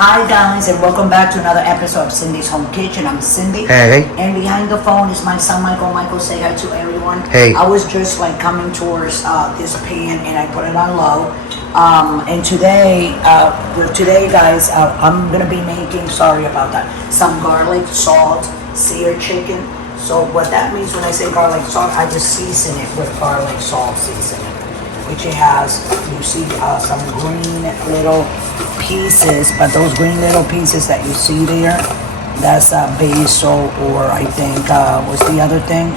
Hi guys, and welcome back to another episode of Cindy's Home Kitchen. I'm Cindy. Hey. And behind the phone is my son Michael. Michael, say hi to everyone. Hey. I was just like coming towards this pan and I put it on low. And today guys, I'm gonna be making, sorry about that, some garlic salt seared chicken. So what that means when I say garlic salt, I just season it with garlic salt seasoning, which it has, you see some green little pieces, but those green little pieces that you see there, that's basil, or I think, what's the other thing?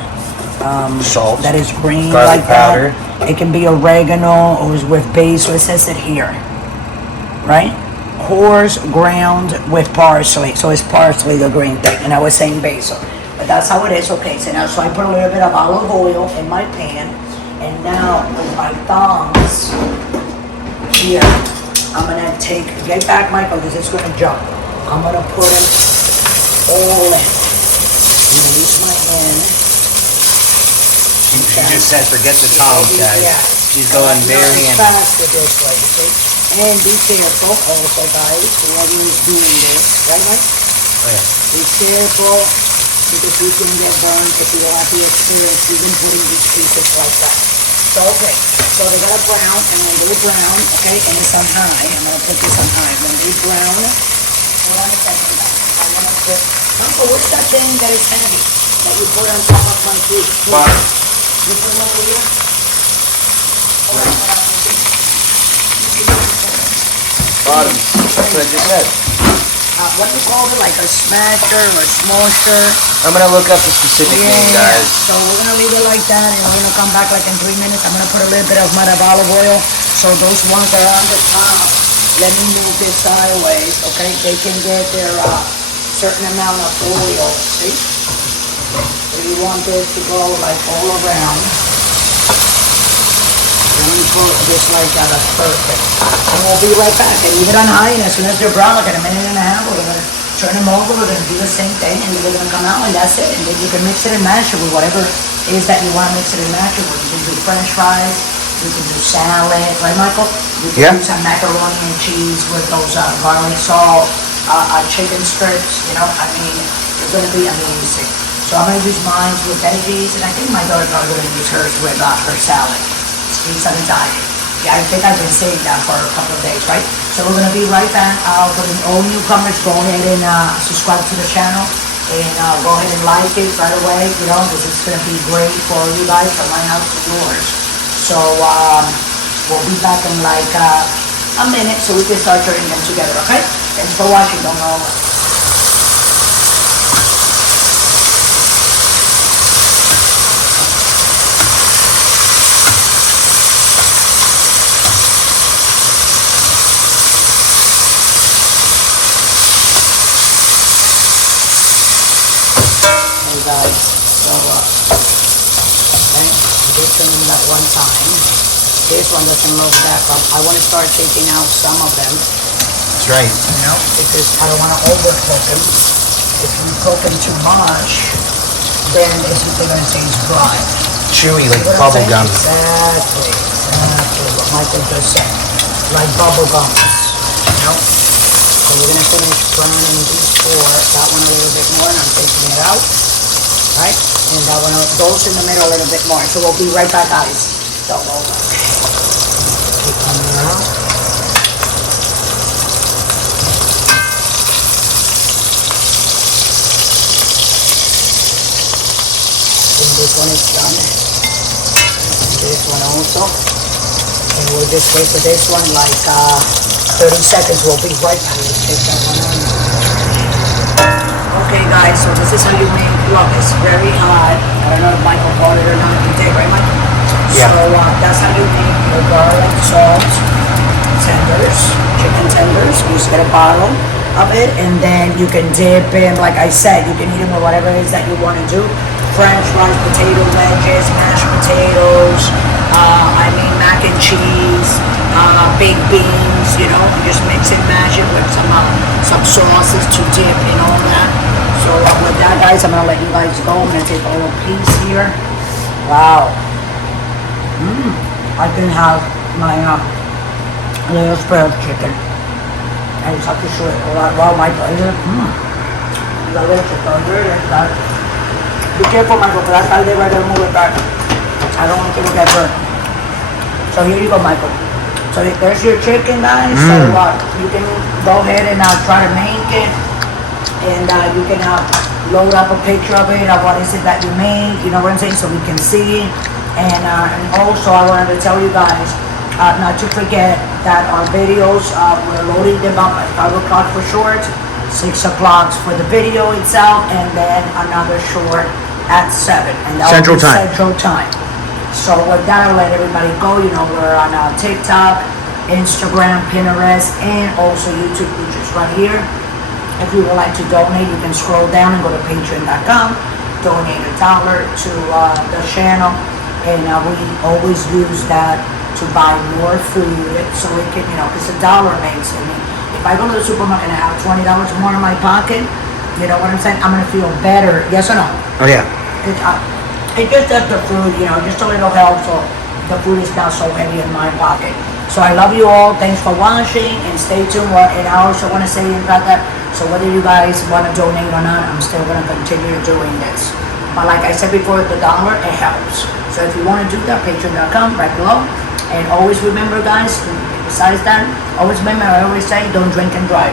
Salt. That is green garlic like powder. that. It can be oregano, or it's with basil, it says it here, right? Coarse ground with parsley, so it's parsley, the green thing, and I was saying basil. But that's how it is, okay, so now, so I put a little bit of olive oil in my pan, and now with my thumbs here, I'm gonna get back Michael, this is gonna jump. I'm gonna put it all in. I'm gonna use my hand. She just said forget the tongs, guys. Yeah. She's going very in. Fast with this way, you see? And be careful also guys, whoever is doing this, right Mike? Oh yeah. Be careful, because you can get burned if you don't have the experience even putting these pieces like that. So okay, so they're gonna brown, and when they brown, okay, and it's on high, I'm gonna put this on high. When they brown, hold on a second, I'm gonna put, Uncle, what's that thing that is heavy, that you put on top of my food? Butter. You put them over here? Hold on. Bottom. That's what I just said. What do you call it, like a smasher or a smosher? I'm gonna look up the specific name, guys. So we're gonna leave it like that, and we're gonna come back like in 3 minutes. I'm gonna put a little bit of olive oil, so those ones that are on the top, let me move this sideways, okay? They can get their certain amount of oil, see? So you want this to go like all around. Let me put this like that, that's perfect. And we'll be right back, and leave it on high, and as soon as they're brown, like in a minute and a half, we're gonna turn them over, we're gonna do the same thing, and they're gonna come out, and that's it. And then you can mix it and mash it with whatever it is that you want to mix it and mash it with. You can do French fries, you can do salad, right Michael? You can do some macaroni and cheese with those garlic salt, chicken strips, you know, I mean, it's gonna be amazing. So I'm gonna use mine with veggies, and I think my daughter's probably gonna use hers with her salad. She's on a diet. Yeah, I think I've been saying that for a couple of days, right? So we're gonna be right back. For the all newcomers, go ahead and subscribe to the channel, and go ahead and like it right away. You know, this is gonna be great for you guys, for my house and yours. So we'll be back in like a minute, so we can start turning them together. Okay? Thanks for watching. Don't know. Guys, so okay, this one at one time. This one doesn't look that, but I want to start taking out some of them. That's right. You know, because I don't want to overcook them. If you cook them too much, then it's what they're going to say is dry. Chewy, like bubble gum. Exactly. What Michael just said, like bubble gum. You know. So we're going to finish burning these four. That one a little bit more, and I'm taking it out. Right? And that one goes in the middle a little bit more. So we'll be right back, guys. Don't go back. Keep coming around. And this one is done. This one also. And we'll just wait for this one like 30 seconds. We'll be right back. Let's take that one on. Okay guys, so this is how you make, look, it's very hot. I don't know if Michael bought it or not. You did, right Michael? Yeah. So that's how you make your garlic salt tenders, chicken tenders. You just get a bottle of it, and then you can dip in, like I said, you can eat them with whatever it is that you want to do. French fries, potato wedges, mashed potatoes, mac and cheese, baked beans, you know, you just mix and mash it with some sauces to dip and all that. So with that, guys, I'm gonna let you guys go. I'm gonna take a little piece here. Wow. I can have my little spread chicken. And it's to show it. Wow, Michael, you got a little bit under it. Be careful, Michael, because that's how they're going to move it back. I don't want you to get burnt. So here you go, Michael. So there's your chicken, guys. So you can go ahead and try to make it. And you can load up a picture of it, of what is it that you made, you know what I'm saying, so we can see it. And also I wanted to tell you guys not to forget that our videos, we're loading them up at 5 o'clock for shorts, 6 o'clock for the video itself, and then another short at 7. And that Central will be time. Central time. So with that, I'll let everybody go. You know, we're on TikTok, Instagram, Pinterest, and also YouTube, which is right here. If you would like to donate, you can scroll down and go to patreon.com, donate $1 to the channel, and we always use that to buy more food so we can, you know, because $1 makes it. I mean, if I go to the supermarket and I have $20 more in my pocket, you know what I'm saying, I'm going to feel better. Yes or no? Oh yeah. It just does the food, you know, just a little help so the food is not so heavy in my pocket. So I love you all. Thanks for watching and stay tuned. And I also want to say about that, so whether you guys want to donate or not, I'm still going to continue doing this. But like I said before, the $1, it helps. So if you want to do that, patreon.com right below. And always remember, guys, besides that, always remember, I always say, don't drink and drive.